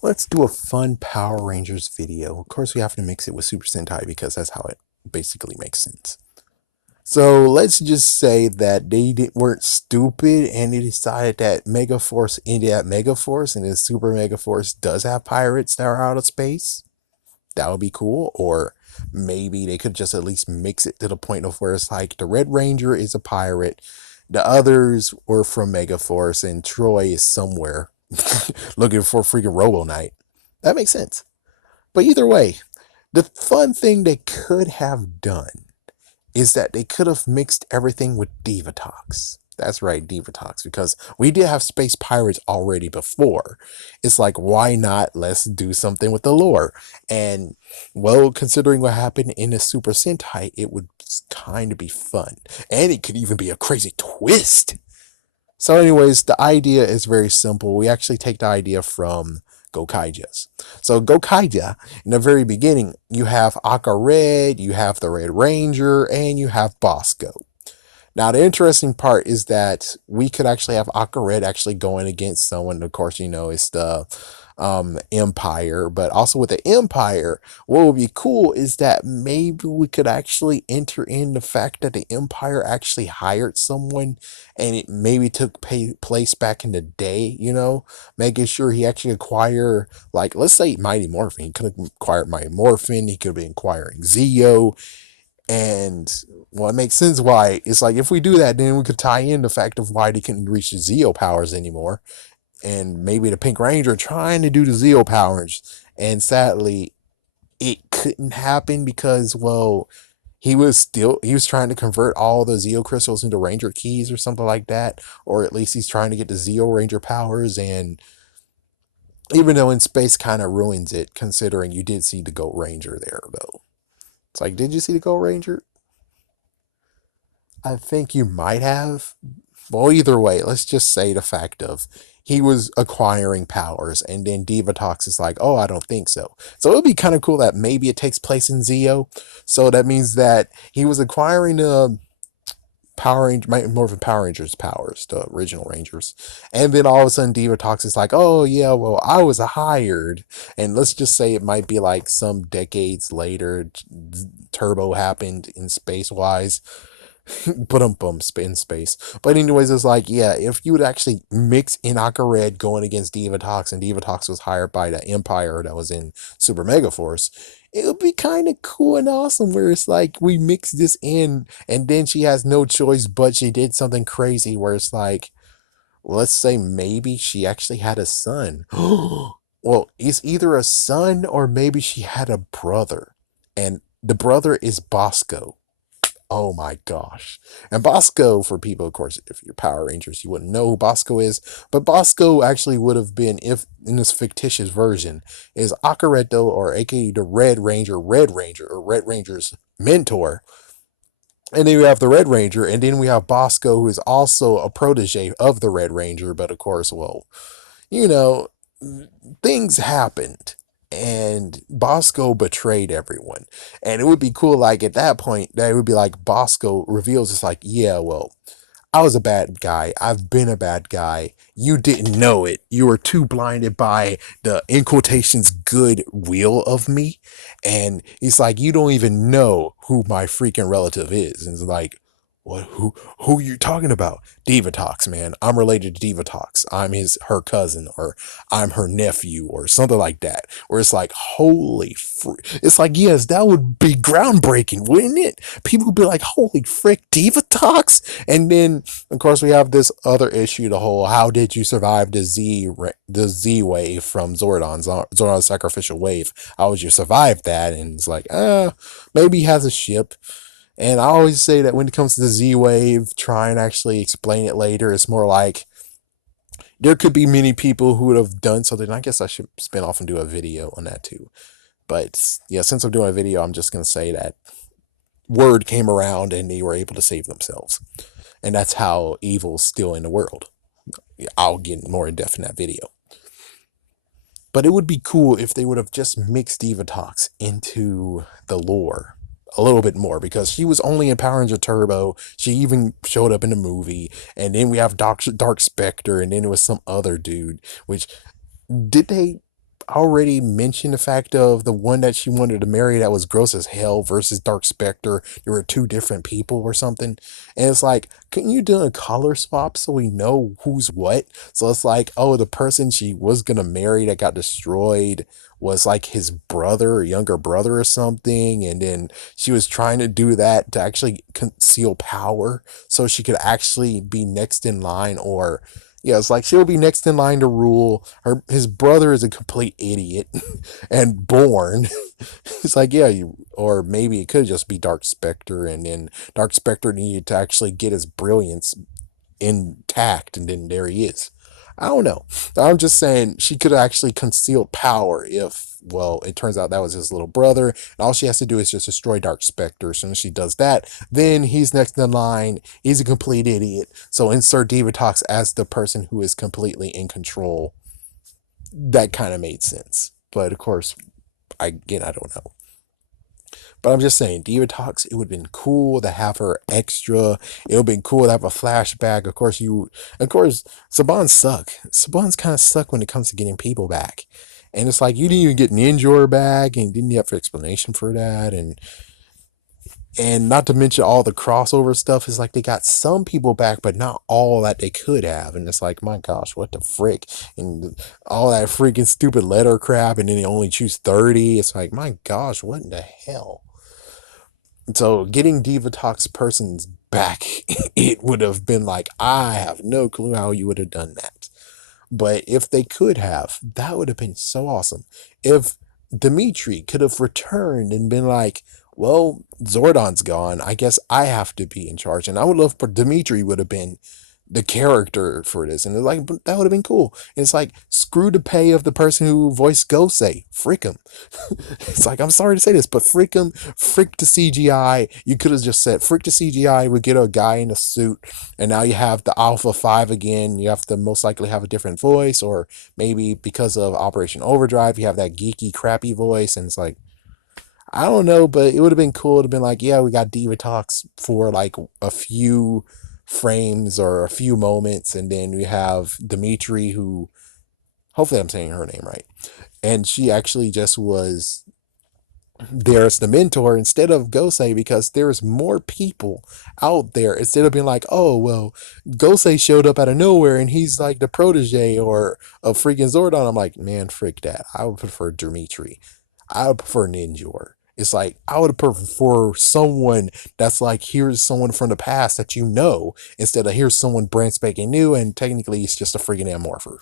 Let's do a fun Power Rangers video. Of course, we have to mix it with Super Sentai because that's how it basically makes sense. So let's just say that weren't stupid and they decided that Megaforce ended at Megaforce and then Super Megaforce does have pirates that are out of space. That would be cool. Or maybe they could just at least mix it to the point of where it's like the Red Ranger is a pirate, the others were from Megaforce, and Troy is somewhere looking for freaking Robo Knight. That makes sense. But either way, the fun thing they could have done is that they could have mixed everything with Divatox. That's right, Divatox, because we did have space pirates already before. It's like, why not? Let's do something with the lore. And, well, considering what happened in the Super Sentai, it would kind of be fun. And it could even be a crazy twist. So, anyways, the idea is very simple. We actually take the idea from Gokaijas. So Gokaija, in the very beginning, you have Aka Red, you have the Red Ranger, and you have Bosco. Now, the interesting part is that we could actually have Aka Red actually going against someone. Of course, it's the Empire, but also with the Empire, what would be cool is that maybe we could actually enter in the fact that the Empire actually hired someone and it maybe took place back in the day, making sure he actually acquire, like, let's say Mighty Morphin. He could have acquired Mighty Morphin, he could have been acquiring Zeo, and well, it makes sense why. It's like if we do that, then we could tie in the fact of why they couldn't reach the Zeo powers anymore. And maybe the Pink Ranger trying to do the Zeo powers. And sadly, it couldn't happen because, well, he was trying to convert all the Zeo crystals into Ranger keys or something like that. Or at least he's trying to get the Zeo Ranger powers. And even though in space kind of ruins it, considering you did see the Goat Ranger there, though. It's like, did you see the Goat Ranger? I think you might have. Well, either way, let's just say the fact of he was acquiring powers, and then Divatox is like, oh, I don't think so. So it would be kind of cool that maybe it takes place in Zeo. So that means that he was acquiring the Power Ranger, more of Power Rangers powers, the original Rangers. And then all of a sudden Divatox is like, oh yeah, well, I was hired. And let's just say it might be like some decades later, Turbo happened in space wise. Put them in space. But anyways, it's like, yeah, if you would actually mix Inaka Red going against Divatox, and Divatox was hired by the Empire that was in Super Mega Force, it would be kind of cool and awesome where it's like we mix this in and then she has no choice but she did something crazy where it's like, let's say maybe she actually had a son. Well, it's either a son or maybe she had a brother. And the brother is Bosco. Oh my gosh. And Bosco, for people, of course, if you're Power Rangers, you wouldn't know who Bosco is. But Bosco actually would have been, if in this fictitious version, is Akareto, or aka the Red Ranger, or Red Ranger's mentor. And then we have the Red Ranger, and then we have Bosco, who is also a protege of the Red Ranger. But of course, well, you know, things happened and Bosco betrayed everyone. And it would be cool, like at that point, that it would be like Bosco reveals it's like, yeah, well, I was a bad guy. I've been a bad guy. You didn't know it. You were too blinded by the, in quotations, good will of me. And he's like, you don't even know who my freaking relative is. And it's like, what? Who you talking about? Divatox, man. I'm related to Divatox. I'm her cousin, or I'm her nephew, or something like that. Where it's like, holy it's like, yes, that would be groundbreaking, wouldn't it? People would be like, holy frick, Divatox? And then, of course, we have this other issue, the whole, how did you survive the Z wave from Zordon's sacrificial wave? How would you survive that? And it's like, maybe he has a ship. And I always say that when it comes to the Z wave, try and actually explain it later. It's more like there could be many people who would have done something. I guess I should spin off and do a video on that too. But yeah, since I'm doing a video, I'm just gonna say that word came around and they were able to save themselves. And that's how evil's still in the world. I'll get more in depth in that video. But it would be cool if they would have just mixed Divatox into the lore a little bit more, because she was only in Power Ranger Turbo. She even showed up in the movie. And then we have Dark Spectre, and then it was some other dude. Which, did they already mentioned the fact of the one that she wanted to marry that was gross as hell versus Dark Spectre. There were two different people or something. And it's like, couldn't you do a color swap so we know who's what? So it's like, oh, the person she was gonna marry that got destroyed was like his brother or younger brother or something. And then she was trying to do that to actually conceal power so she could actually be next in line, or yeah, it's like she'll be next in line to rule. His brother is a complete idiot and born. It's like, yeah, or maybe it could just be Dark Spectre, and then Dark Spectre needed to actually get his brilliance intact, and then there he is. I don't know. I'm just saying she could have actually concealed power if, well, it turns out that was his little brother, and all she has to do is just destroy Dark Spectre. As soon as she does that, then he's next in line. He's a complete idiot. So insert Divatox as the person who is completely in control. That kind of made sense. But of course, I don't know. But I'm just saying, Divatox, it would have been cool to have her extra. It would have been cool to have a flashback. Of course, Saban's suck. Saban's kind of stuck when it comes to getting people back. And it's like, you didn't even get Ninjor back, and didn't have an explanation for that. And not to mention all the crossover stuff, is like they got some people back, but not all that they could have. And it's like, my gosh, what the frick? And all that freaking stupid letter crap, and then they only choose 30. It's like, my gosh, what in the hell? So getting Divatox persons back, it would have been like, I have no clue how you would have done that. But if they could have, that would have been so awesome. If Dimitri could have returned and been like, well, Zordon's gone, I guess I have to be in charge. And I would love for Dimitri would have been the character for this. And it's like, that would have been cool. And it's like, screw the pay of the person who voiced Gosei. Frick him. It's like, I'm sorry to say this, but frick him. Frick the CGI. You could have just said, frick the CGI. We get a guy in a suit. And now you have the Alpha 5 again. You have to most likely have a different voice. Or maybe because of Operation Overdrive, you have that geeky, crappy voice. And it's like, I don't know, but it would have been cool to have been like, yeah, we got Divatox for like a few frames or a few moments, and then we have Dimitri, who, hopefully I'm saying her name right, and she actually just was there as the mentor instead of Gosei, because there's more people out there. Instead of being like, oh, well, Gosei showed up out of nowhere and he's like the protege or a freaking Zordon. I'm like, man, frick that. I would prefer Dimitri. I would prefer Ninjor. It's like, I would prefer someone that's like, here's someone from the past that you know, instead of here's someone brand spanking new, and technically it's just a freaking Amorpher.